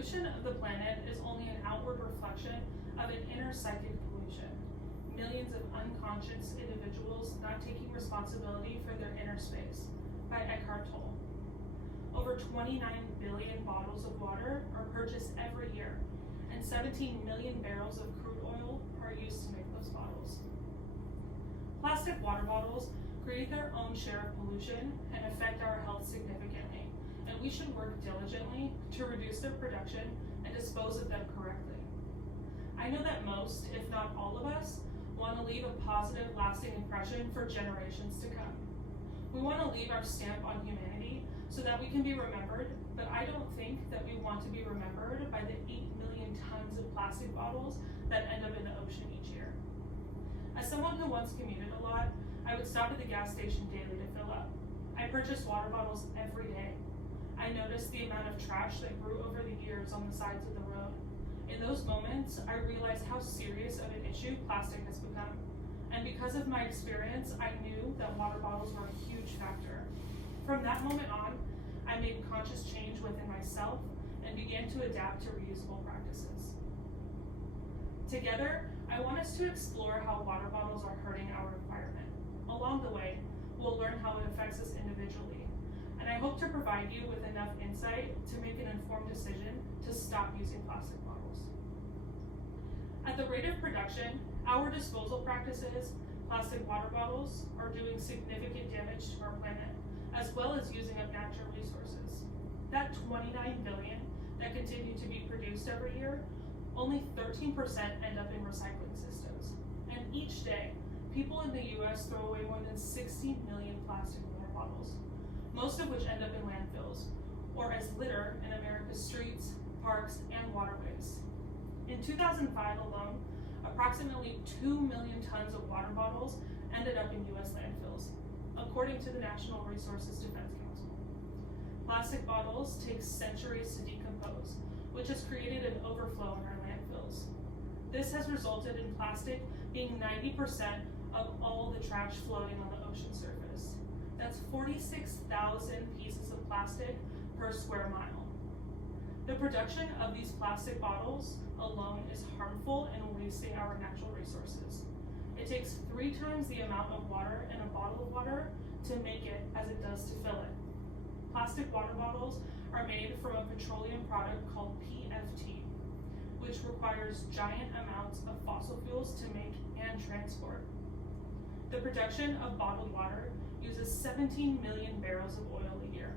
pollution of the planet is only an outward reflection of an inner psychic pollution. Millions of unconscious individuals not taking responsibility for their inner space, by Eckhart Tolle. Over 29 billion bottles of water are purchased every year, and 17 million barrels of crude oil are used to make those bottles. Plastic water bottles create their own share of pollution and affect our health significantly, and we should work diligently to reduce their production and dispose of them correctly. I know that most, if not all of us, want to leave a positive, lasting impression for generations to come. We want to leave our stamp on humanity so that we can be remembered, but I don't think that we want to be remembered by the 8 million tons of plastic bottles that end up in the ocean each year. As someone who once commuted a lot, I would stop at the gas station daily to fill up. I purchased water bottles every day. I noticed the amount of trash that grew over the years on the sides of the road. In those moments, I realized how serious of an issue plastic has become. And because of my experience, I knew that water bottles were a huge factor. From that moment on, I made conscious change within myself and began to adapt to reusable practices. Together, I want us to explore how water bottles are hurting our environment. Along the way, we'll learn how it affects us individually, and I hope to provide you with enough insight to make an informed decision to stop using plastic bottles. At the rate of production, our disposal practices, plastic water bottles, are doing significant damage to our planet, as well as using up natural resources. That 29 billion that continue to be produced every year, only 13% end up in recycling systems. And each day, people in the US throw away more than 60 million plastic water bottles, most of which end up in landfills, or as litter in America's streets, parks, and waterways. In 2005 alone, approximately 2 million tons of water bottles ended up in US landfills, according to the National Resources Defense Council. Plastic bottles take centuries to decompose, which has created an overflow in our landfills. This has resulted in plastic being 90% of all the trash floating on the ocean surface. That's 46,000 pieces of plastic per square mile. The production of these plastic bottles alone is harmful and wasting our natural resources. It takes 3 times the amount of water in a bottle of water to make it as it does to fill it. Plastic water bottles are made from a petroleum product called PFT, which requires giant amounts of fossil fuels to make and transport. The production of bottled water uses 17 million barrels of oil a year.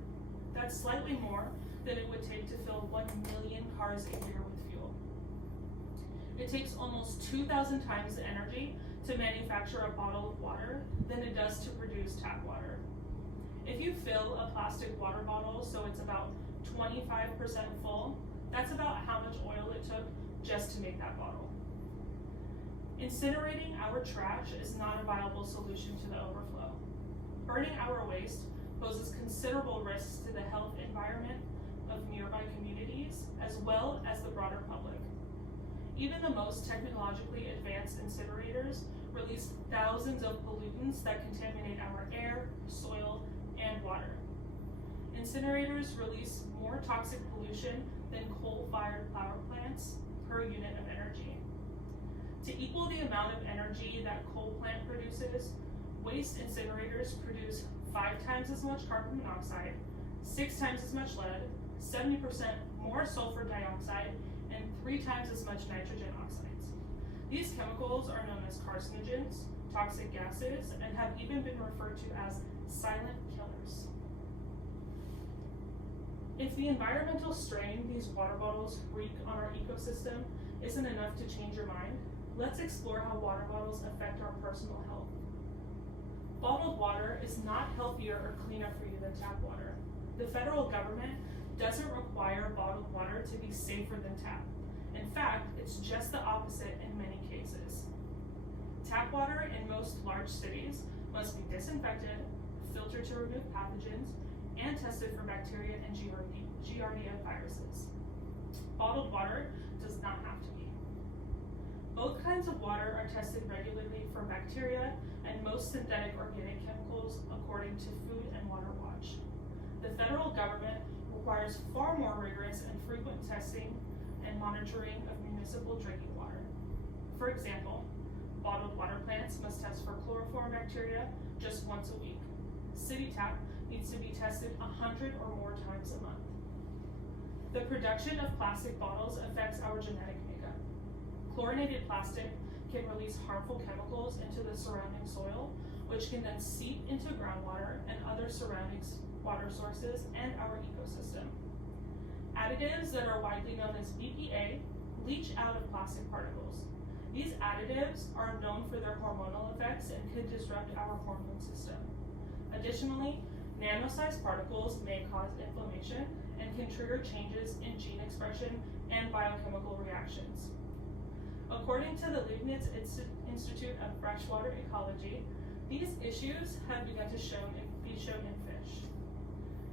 That's slightly more than it would take to fill 1 million cars a year with fuel. It takes almost 2,000 times the energy to manufacture a bottle of water than it does to produce tap water. If you fill a plastic water bottle so it's about 25% full, that's about how much oil it took just to make that bottle. Incinerating our trash is not a viable solution to the overflow. Burning our waste poses considerable risks to the health environment of nearby communities as well as the broader public. Even the most technologically advanced incinerators release thousands of pollutants that contaminate our air, soil, and water. Incinerators release more toxic pollution than coal-fired power plants per unit of energy. To equal the amount of energy that coal plant produces, waste incinerators produce 5 times as much carbon monoxide, 6 times as much lead, 70% more sulfur dioxide, and 3 times as much nitrogen oxides. These chemicals are known as carcinogens, toxic gases, and have even been referred to as silent killers. If the environmental strain these water bottles wreak on our ecosystem isn't enough to change your mind, let's explore how water bottles affect our personal health. Bottled water is not healthier or cleaner for you than tap water. The federal government doesn't require bottled water to be safer than tap. In fact, it's just the opposite in many cases. Tap water in most large cities must be disinfected, filtered to remove pathogens, and tested for bacteria and Giardia viruses. Bottled water does not have to be. Both kinds of water are tested regularly for bacteria and most synthetic organic chemicals according to Food and Water Watch. The federal government requires far more rigorous and frequent testing and monitoring of municipal drinking water. For example, bottled water plants must test for chloroform bacteria just once a week. City Tap needs to be tested 100 or more times a month. The production of plastic bottles affects our genetic makeup. Chlorinated plastic can release harmful chemicals into the surrounding soil, which can then seep into groundwater and other surrounding water sources and our ecosystem. Additives that are widely known as BPA leach out of plastic particles. These additives are known for their hormonal effects and could disrupt our hormone system. Additionally, nano-sized particles may cause inflammation and can trigger changes in gene expression and biochemical reactions. According to the Leibniz Institute of Freshwater Ecology, these issues have begun to be shown in fish.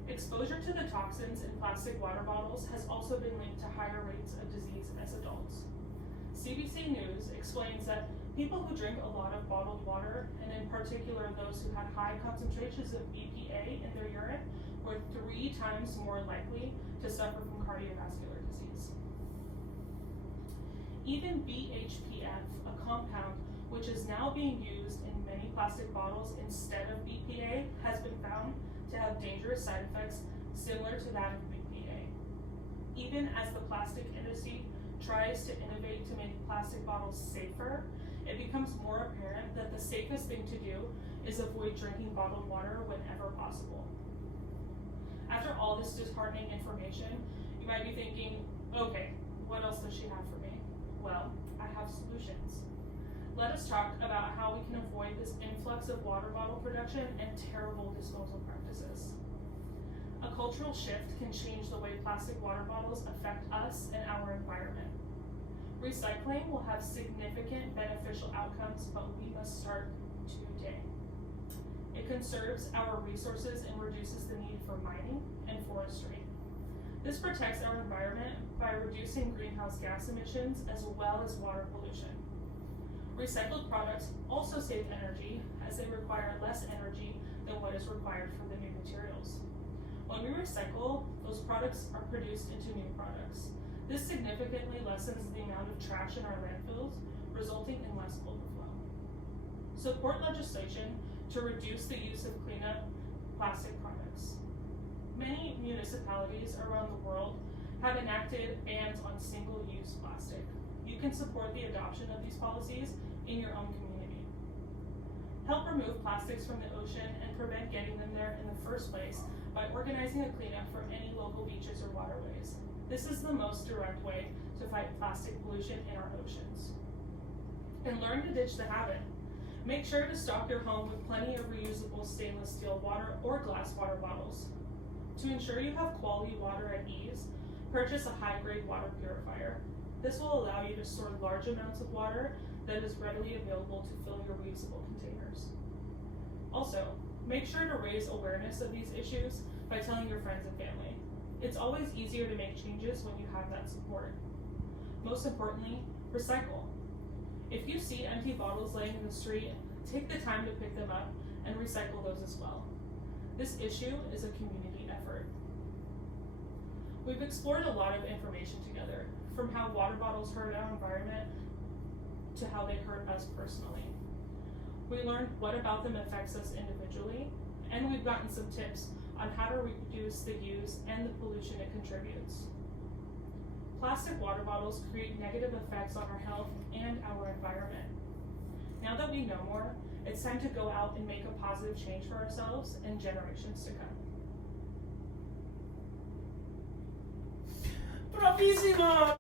Exposure to the toxins in plastic water bottles has also been linked to higher rates of disease as adults. CBC News explains that people who drink a lot of bottled water, and in particular those who had high concentrations of BPA in their urine, were 3 times more likely to suffer from cardiovascular disease. Even BHPF, a compound which is now being used in many plastic bottles instead of BPA, has been found to have dangerous side effects similar to that of BPA. Even as the plastic industry tries to innovate to make plastic bottles safer, it becomes more apparent that the safest thing to do is avoid drinking bottled water whenever possible. After all this disheartening information, you might be thinking, okay, what else does she have for me? Well, I have solutions. Let us talk about how we can avoid this influx of water bottle production and terrible disposal practices. A cultural shift can change the way plastic water bottles affect us and our environment. Recycling will have significant beneficial outcomes, but we must start today. It conserves our resources and reduces the need for mining and forestry. This protects our environment by reducing greenhouse gas emissions as well as water pollution. Recycled products also save energy, as they require less energy than what is required for the new materials. When we recycle, those products are produced into new products. This significantly lessens the amount of trash in our landfills, resulting in less overflow. Support legislation to reduce the use of cleanup plastic products. Many municipalities around the world have enacted bans on single-use plastic. You can support the adoption of these policies in your own community. Help remove plastics from the ocean and prevent getting them there in the first place by organizing a cleanup for any local beaches or waterways. This is the most direct way to fight plastic pollution in our oceans. And learn to ditch the habit. Make sure to stock your home with plenty of reusable stainless steel water or glass water bottles. To ensure you have quality water at ease, purchase a high-grade water purifier. This will allow you to store large amounts of water that is readily available to fill your reusable containers. Also, make sure to raise awareness of these issues by telling your friends and family. It's always easier to make changes when you have that support. Most importantly, recycle. If you see empty bottles laying in the street, take the time to pick them up and recycle those as well. This issue is a community effort. We've explored a lot of information together, from how water bottles hurt our environment to how they hurt us personally. We learned what about them affects us individually, and we've gotten some tips on how to reduce the use and the pollution it contributes. Plastic water bottles create negative effects on our health and our environment. Now that we know more, it's time to go out and make a positive change for ourselves and generations to come. Bravissima!